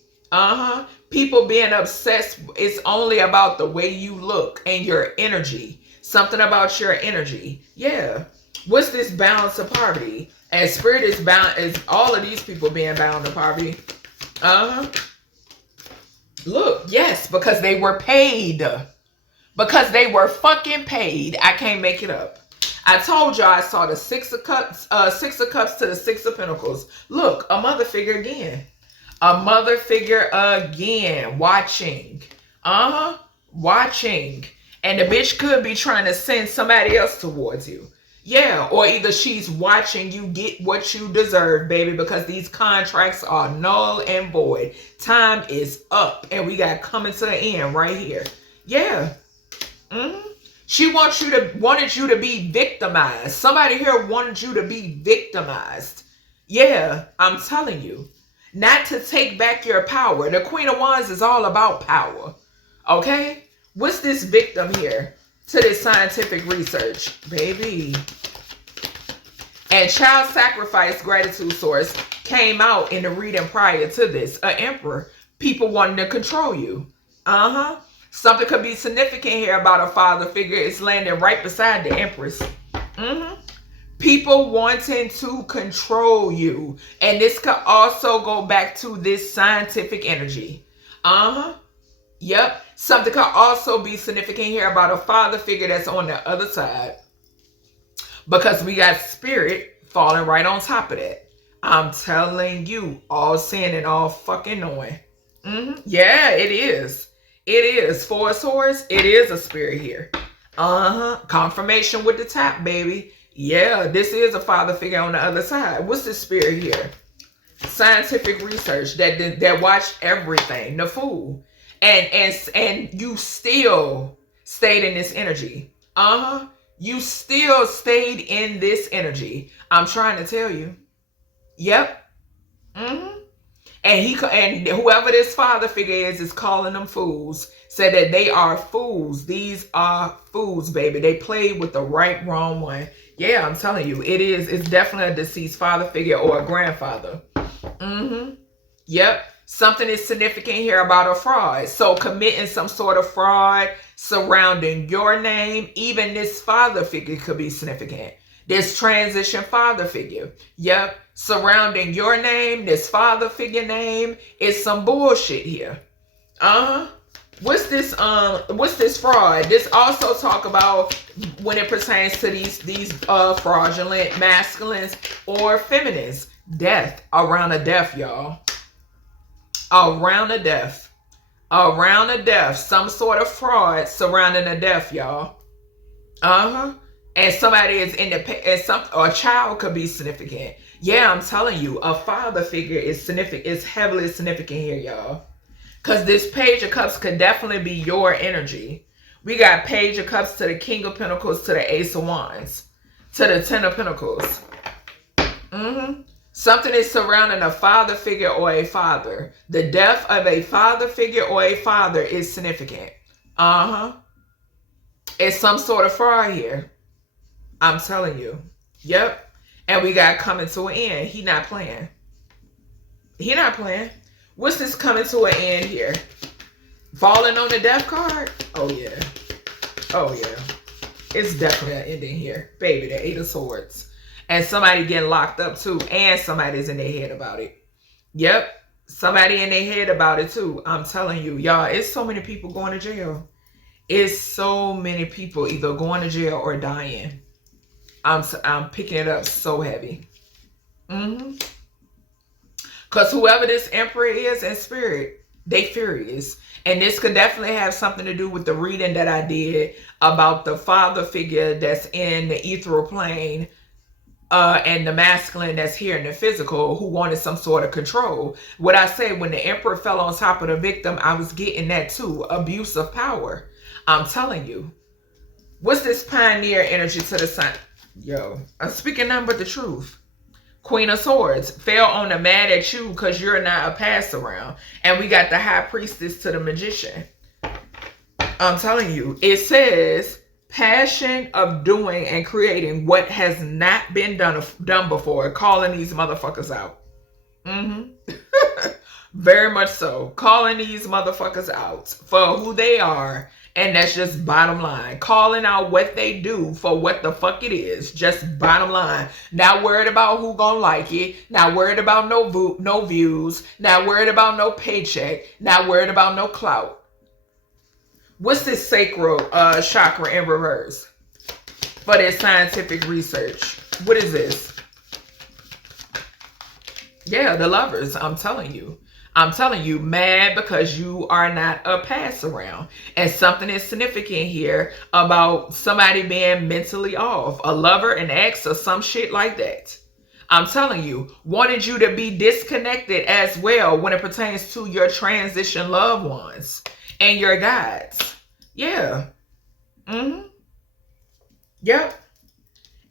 People being obsessed. It's only about the way you look and your energy. Something about your energy. Yeah. What's this balance of poverty? And spirit is bound. Is all of these people being bound to poverty? Look, yes, because they were paid. Because they were fucking paid. I can't make it up. I told y'all I saw the 6 of Cups to the 6 of Pentacles. Look, a mother figure again. A mother figure again. Watching. Watching. And the bitch could be trying to send somebody else towards you. Yeah, or either she's watching you get what you deserve, baby, because these contracts are null and void. Time is up, and we got coming to the end right here. Yeah. She wanted you to be victimized. Somebody here wanted you to be victimized. Yeah, I'm telling you. Not to take back your power. The Queen of Wands is all about power. Okay? What's this victim here to this scientific research? Baby. And child sacrifice gratitude source came out in the reading prior to this. An emperor. People wanting to control you. Something could be significant here about a father figure. It's landing right beside the empress. People wanting to control you. And this could also go back to this scientific energy. Yep. Something could also be significant here about a father figure that's on the other side. Because we got spirit falling right on top of that. I'm telling you, all seeing and all fucking knowing. Yeah, it is. It is. 4 of Swords, it is a spirit here. Confirmation with the tap, baby. Yeah, this is a father figure on the other side. What's the spirit here? Scientific research that watched everything. The Fool. And you still stayed in this energy. You still stayed in this energy. I'm trying to tell you. Yep. And whoever this father figure is calling them fools. Said that they are fools. These are fools, baby. They played with the wrong one. Yeah, I'm telling you, it is. It's definitely a deceased father figure or a grandfather. Yep. Something is significant here about a fraud. So committing some sort of fraud surrounding your name. Even this father figure could be significant. This transition father figure. Yep. Surrounding your name, this father figure name is some bullshit here. What's this fraud? This also talk about when it pertains to these fraudulent masculines or feminines. Death. Around a death, y'all. Around a death. Around a death. Some sort of fraud surrounding a death, y'all. And somebody is or a child could be significant. Yeah, I'm telling you, a father figure is significant. It's heavily significant here, y'all. Because this Page of Cups could definitely be your energy. We got Page of Cups to the King of Pentacles to the Ace of Wands to the 10 of Pentacles. Something is surrounding a father figure or a father. The death of a father figure or a father is significant. It's some sort of fraud here. I'm telling you. Yep. And we got coming to an end. He not playing. He not playing. What's this coming to an end here? Falling on the death card? Oh, yeah. Oh, yeah. It's definitely an ending here. Baby, the 8 of Swords. And somebody getting locked up, too. And somebody's in their head about it. Yep. Somebody in their head about it, too. I'm telling you. Y'all, it's so many people going to jail. It's so many people either going to jail or dying. I'm picking it up so heavy. Because whoever this emperor is in spirit, they furious. And this could definitely have something to do with the reading that I did about the father figure that's in the ethereal plane and the masculine that's here in the physical who wanted some sort of control. What I say, when the emperor fell on top of the victim, I was getting that too. Abuse of power. I'm telling you. What's this pioneer energy to the sun? Yo, I'm speaking nothing but the truth. Queen of Swords fell on the mad at you because you're not a pass around. And we got the High Priestess to the Magician. I'm telling you, it says passion of doing and creating what has not been done before, calling these motherfuckers out. Very much so. Calling these motherfuckers out for who they are. And that's just bottom line. Calling out what they do for what the fuck it is. Just bottom line. Not worried about who gonna like it. Not worried about no views. Not worried about no paycheck. Not worried about no clout. What's this sacral chakra in reverse? For this scientific research. What is this? Yeah, the Lovers. I'm telling you. I'm telling you, mad because you are not a pass around. And something is significant here about somebody being mentally off. A lover, an ex, or some shit like that. I'm telling you, wanted you to be disconnected as well when it pertains to your transition loved ones and your guides. Yeah. Yep.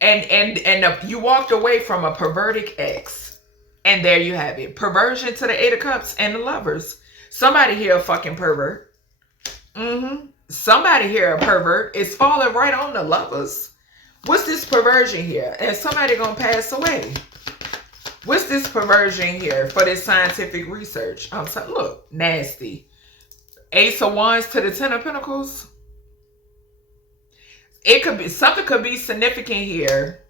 And you walked away from a perverted ex. And there you have it. Perversion to the Eight of Cups and the Lovers. Somebody here a fucking pervert. Somebody here a pervert is falling right on the Lovers. What's this perversion here? And somebody gonna pass away. What's this perversion here for this scientific research? I'm saying, look, nasty. Ace of Wands to the Ten of Pentacles. It could be, something could be significant here.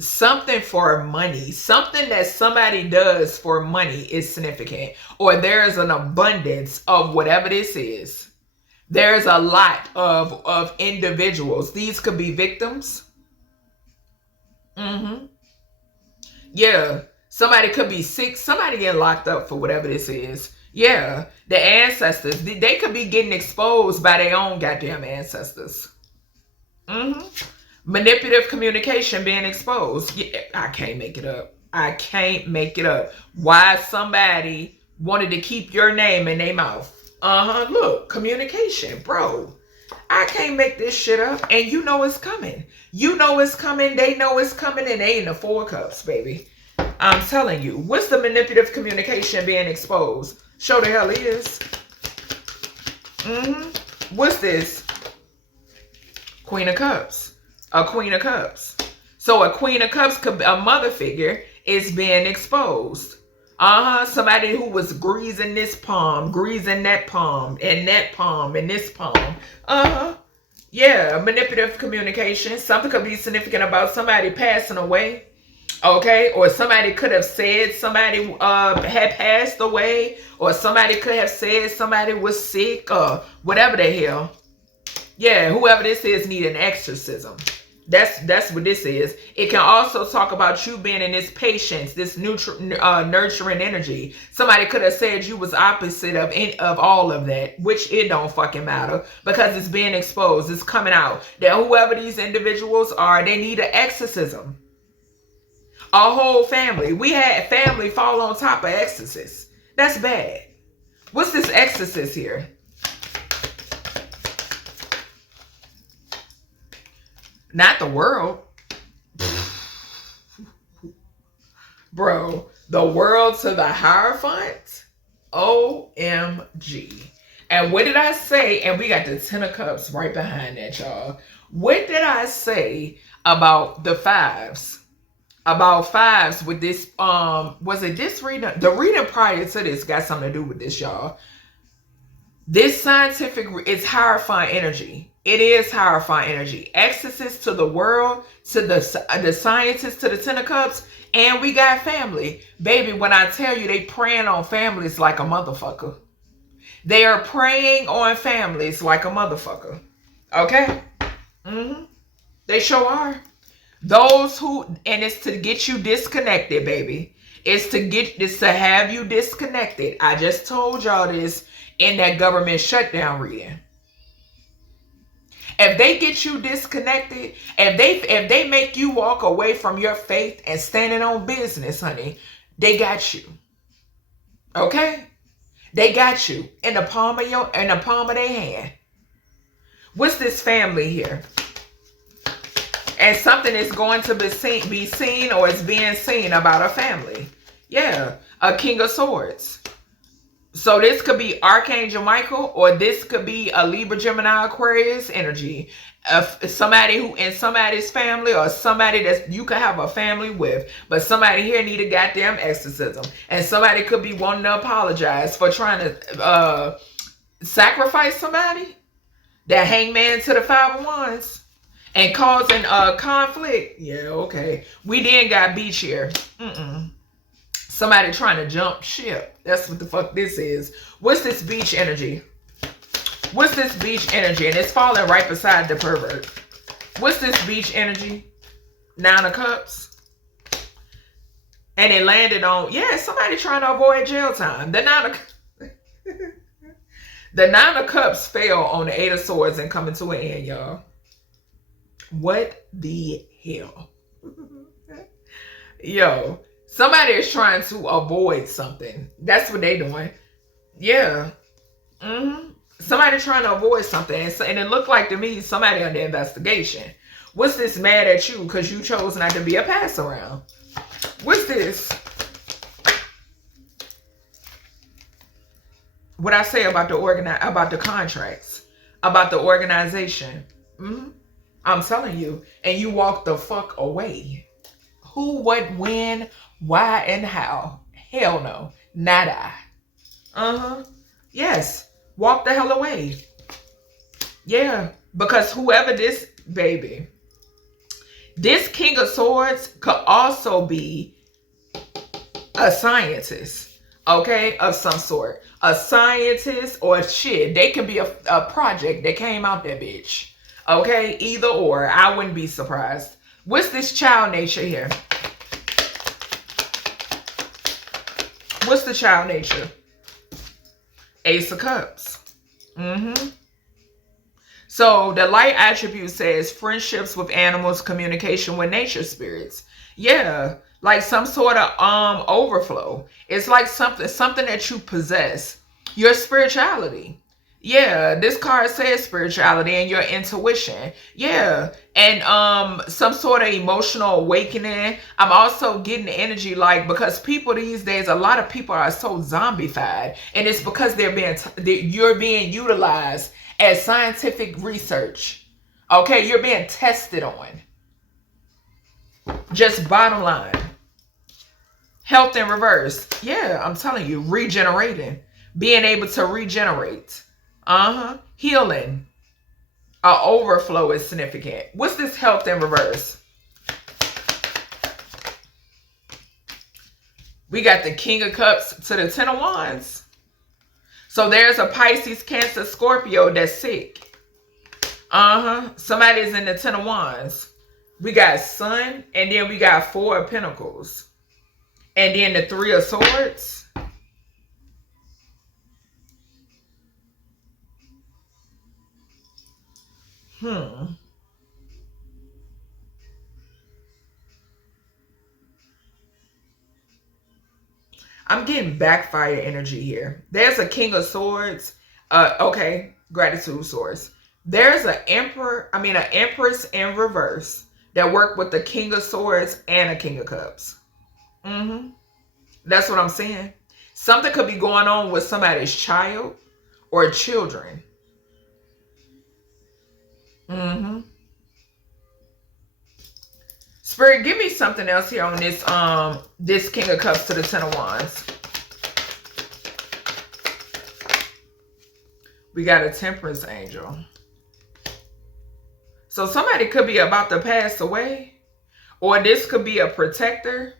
Something for money, something that somebody does for money is significant, or there's an abundance of whatever this is. There's a lot of individuals. These could be victims. Yeah, somebody could be sick. Somebody getting locked up for whatever this is. Yeah, the ancestors, they could be getting exposed by their own goddamn ancestors. Manipulative communication being exposed. Yeah, I can't make it up. I can't make it up. Why somebody wanted to keep your name in their mouth. Look, communication, bro. I can't make this shit up. And you know it's coming. You know it's coming. They know it's coming. And they in the Four Cups, baby. I'm telling you. What's the manipulative communication being exposed? Show the hell is. What's this? Queen of Cups. A Queen of Cups. So a Queen of Cups could be a mother figure is being exposed. Somebody who was greasing this palm, greasing that palm, and that palm, and this palm. Yeah, manipulative communication. Something could be significant about somebody passing away. Okay, or somebody could have said somebody had passed away, or somebody could have said somebody was sick, or whatever the hell. Yeah, whoever this is need an exorcism. That's what this is. It can also talk about you being in this patience, this nurturing energy. Somebody could have said you was opposite of all of that, which it don't fucking matter because it's being exposed. It's coming out that whoever these individuals are, they need an exorcism. A whole family. We had family fall on top of exorcists. That's bad. What's this exorcist here? Not the world. Bro, the world to the Hierophant? OMG. And what did I say? And we got the Ten of Cups right behind that, y'all. What did I say about the fives? About fives with this, was it this reading? The reading prior to this got something to do with this, y'all. This scientific, it's Hierophant energy. It is Hierophant energy. Exorcist to the world, to the scientists, to the Ten of Cups, and we got family. Baby, when I tell you they praying on families like a motherfucker. They are preying on families like a motherfucker. Okay? They sure are. Those who, and it's to get you disconnected, baby. It's to have you disconnected. I just told y'all this in that government shutdown reading. If they get you disconnected, if they make you walk away from your faith and standing on business, honey, they got you. Okay? They got you in the palm of their hand. What's this family here? And something is going to be seen or is being seen about a family. Yeah, a King of Swords. So this could be Archangel Michael, or this could be a Libra, Gemini, Aquarius energy. Somebody who in somebody's family, or somebody that you could have a family with, but somebody here need a goddamn exorcism. And somebody could be wanting to apologize for trying to sacrifice somebody. That hangman to the 5 of Wands. And causing conflict. Yeah, okay. We then got beach here. Somebody trying to jump ship. That's what the fuck this is. What's this beach energy? What's this beach energy? And it's falling right beside the pervert. What's this beach energy? 9 of Cups. And it landed on, yeah, somebody trying to avoid jail time. The 9 of Cups fell on the 8 of Swords and coming to an end, y'all. What the hell? Yo, somebody is trying to avoid something. That's what they doing. Yeah. Somebody trying to avoid something. And it looked like to me somebody under investigation. What's this mad at you because you chose not to be a pass around? What's this? What I say about the contracts, about the organization. I'm telling you, and you walk the fuck away. Who, what, when, why, and how? Hell no, not I. Yes, walk the hell away. Yeah, because whoever this baby, this King of Swords could also be a scientist, okay, of some sort. A scientist or shit. They could be a project that came out that bitch. Okay, either or. I wouldn't be surprised. What's this child nature here? What's the child nature? Ace of Cups. So the light attribute says friendships with animals, communication with nature spirits. Yeah, like some sort of overflow. It's like something that you possess. Your spirituality. Yeah, this card says spirituality and your intuition. Yeah, and some sort of emotional awakening. I'm also getting the energy like, because people these days, a lot of people are so zombified, and it's because you're being utilized as scientific research. Okay, you're being tested on. Just bottom line. Health in reverse. Yeah, I'm telling you, regenerating, being able to regenerate. Healing. Overflow is significant. What's this health in reverse? We got the King of Cups to the 10 of Wands. So there's a Pisces, Cancer, Scorpio that's sick. Somebody's in the 10 of Wands. We got Sun, and then we got 4 of Pentacles. And then the 3 of Swords. I'm getting backfire energy here. There's a King of Swords. Okay, gratitude source. There's an Empress in reverse that work with the King of Swords and a King of Cups. That's what I'm saying. Something could be going on with somebody's child or children. Spirit, give me something else here on this King of Cups to the 10 of Wands. We got a Temperance angel. So somebody could be about to pass away, or this could be a protector.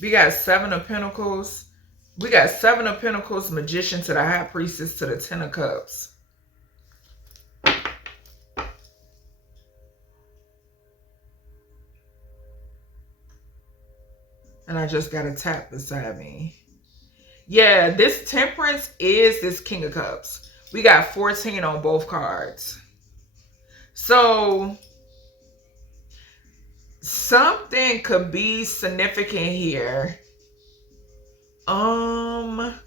We got 7 of Pentacles. We got 7 of Pentacles, Magician to the High Priestess to the 10 of Cups. And I just got a tap beside me. Yeah, this Temperance is this King of Cups. We got 14 on both cards. So something could be significant here. I'm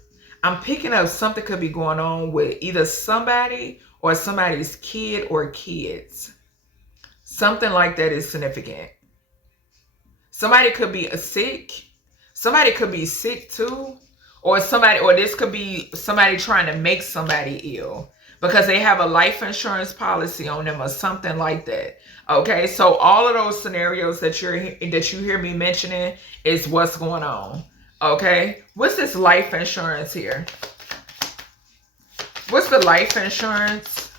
picking up something could be going on with either somebody or somebody's kid or kids. Something like that is significant. Somebody could be sick. Somebody could be sick too. Or this could be somebody trying to make somebody ill because they have a life insurance policy on them or something like that. Okay, so all of those scenarios that you hear me mentioning is what's going on. Okay, what's this life insurance here? What's the life insurance?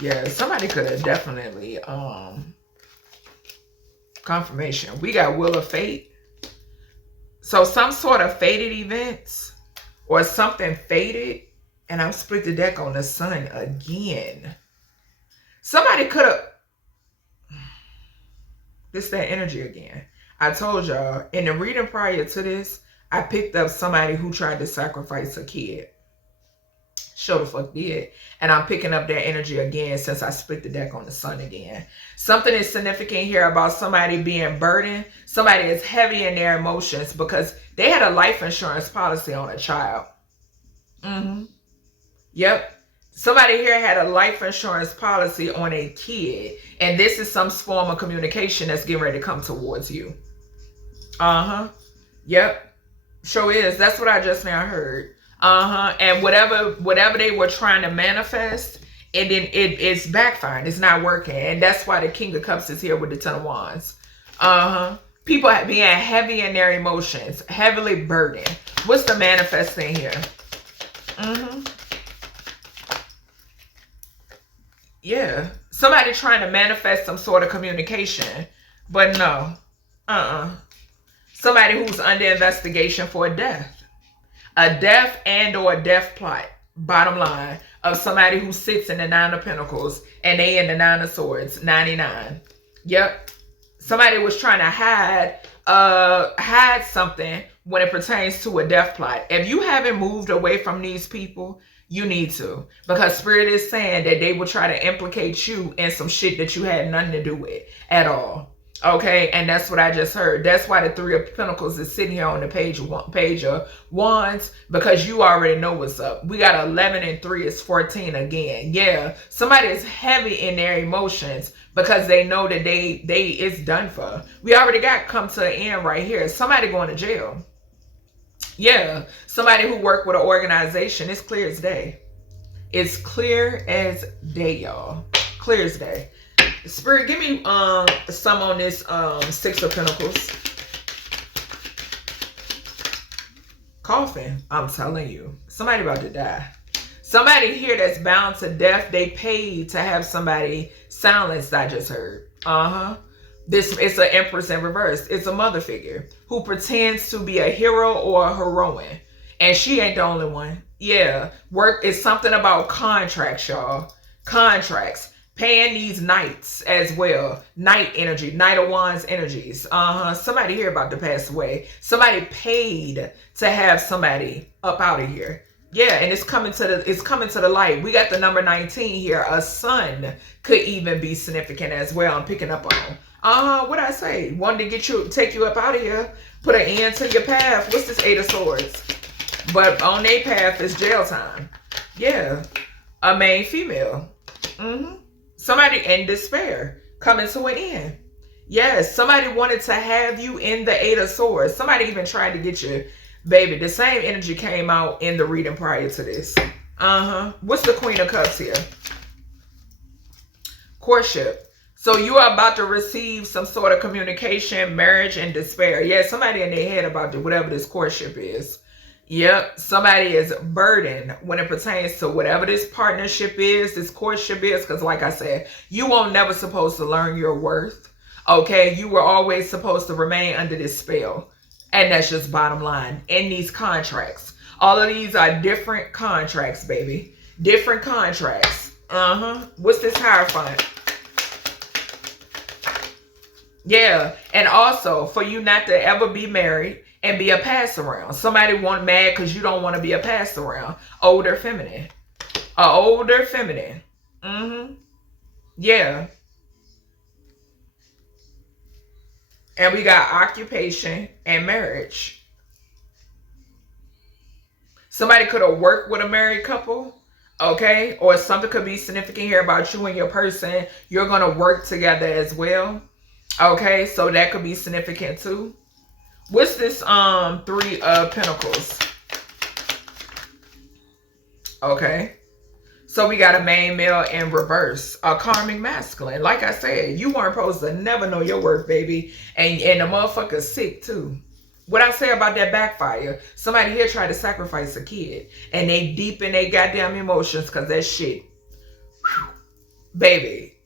Yeah, somebody could have definitely confirmation. We got Wheel of Fate. So some sort of fated events or something fated. And I'm split the deck on the Sun again. Somebody could have. This that energy again. I told y'all in the reading prior to this, I picked up somebody who tried to sacrifice a kid. Sure the fuck did. And I'm picking up that energy again since I split the deck on the Sun again. Something is significant here about somebody being burdened. Somebody is heavy in their emotions because they had a life insurance policy on a child. Yep. Somebody here had a life insurance policy on a kid. And this is some form of communication that's getting ready to come towards you. Yep. Sure is. That's what I just now heard. And whatever they were trying to manifest, and then it's backfiring. It's not working. And that's why the King of Cups is here with the Ten of Wands. People being heavy in their emotions, heavily burdened. What's the manifesting here? Yeah. Somebody trying to manifest some sort of communication. But no. Somebody who's under investigation for a death. A death and or a death plot, bottom line, of somebody who sits in the Nine of Pentacles and they in the Nine of Swords, 99. Yep. Somebody was trying to hide something when it pertains to a death plot. If you haven't moved away from these people, you need to. Because Spirit is saying that they will try to implicate you in some shit that you had nothing to do with at all. Okay, and that's what I just heard. That's why the Three of Pentacles is sitting here on the page of Wands, because you already know what's up. We got 11 and 3 is 14 again. Yeah, somebody is heavy in their emotions because they know that it's done for. We already got come to the end right here. Somebody going to jail. Yeah, somebody who worked with an organization. It's clear as day. It's clear as day, y'all. Clear as day. Spirit, give me some on this Six of Pentacles. Coffin, I'm telling you. Somebody about to die. Somebody here that's bound to death, they paid to have somebody silenced, I just heard. It's an Empress in reverse. It's a mother figure who pretends to be a hero or a heroine. And she ain't the only one. Yeah. Work is something about contracts, y'all. Contracts. Paying these knights as well. Knight energy. Knight of Wands energies. Somebody here about to pass away. Somebody paid to have somebody up out of here. Yeah, and it's coming to the light. We got the number 19 here. A son could even be significant as well. I'm picking up on. What I say? Wanted to take you up out of here. Put an end to your path. What's this Eight of Swords? But on their path is jail time. Yeah. A main female. Somebody in despair, coming to an end. Yes, somebody wanted to have you in the Eight of Swords. Somebody even tried to get you, baby. The same energy came out in the reading prior to this. What's the Queen of Cups here? Courtship. So you are about to receive some sort of communication, marriage, and despair. Yeah, somebody in their head about whatever this courtship is. Yep, somebody is burdened when it pertains to whatever this partnership is, this courtship is, because like I said, you weren't never supposed to learn your worth, okay? You were always supposed to remain under this spell, and that's just bottom line. In these contracts, all of these are different contracts, baby. Different contracts. What's this Hierophant? Yeah, and also, for you not to ever be married, and be a pass around. Somebody want mad because you don't want to be a pass around. Older feminine. Older feminine. Yeah. And we got occupation and marriage. Somebody could have worked with a married couple. Okay, or something could be significant here about you and your person. You're gonna work together as well. Okay, so that could be significant too. What's this 3 of Pentacles? Okay, so we got a main male in reverse, a karmic masculine. Like I said, you weren't supposed to never know your worth, baby. And the motherfucker's sick too. What I say about that backfire, somebody here tried to sacrifice a kid and they deep in their goddamn emotions because that shit, whew, baby,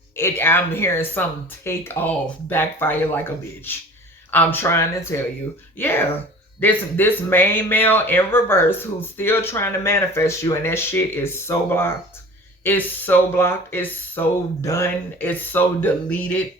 I'm hearing something take off, backfire like a bitch. I'm trying to tell you. Yeah. This main male in reverse who's still trying to manifest you, and that shit is so blocked. It's so blocked. It's so done. It's so deleted.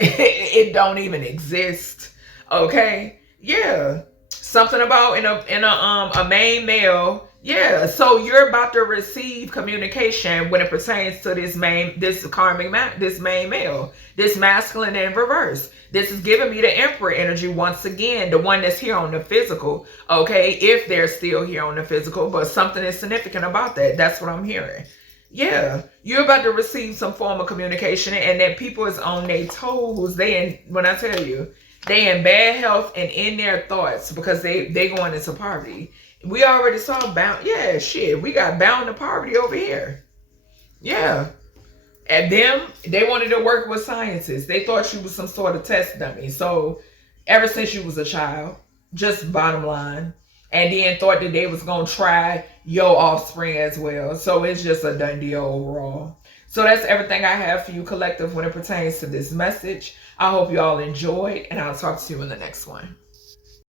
It don't even exist. Okay? Yeah. Something about in a main male. Yeah. So you're about to receive communication when it pertains to this main male, this masculine in reverse. This is giving me the Emperor energy once again, the one that's here on the physical. Okay, if they're still here on the physical, but something is significant about that. That's what I'm hearing. Yeah, you're about to receive some form of communication, and that people is on their toes. When I tell you, they in bad health and in their thoughts because they going into poverty. We already saw bound. Yeah, shit. We got bound to poverty over here. Yeah. And them, they wanted to work with scientists. They thought you was some sort of test dummy. So ever since you was a child, just bottom line. And then thought that they was going to try your offspring as well. So it's just a done deal overall. So that's everything I have for you, collective, when it pertains to this message. I hope you all enjoyed, and I'll talk to you in the next one.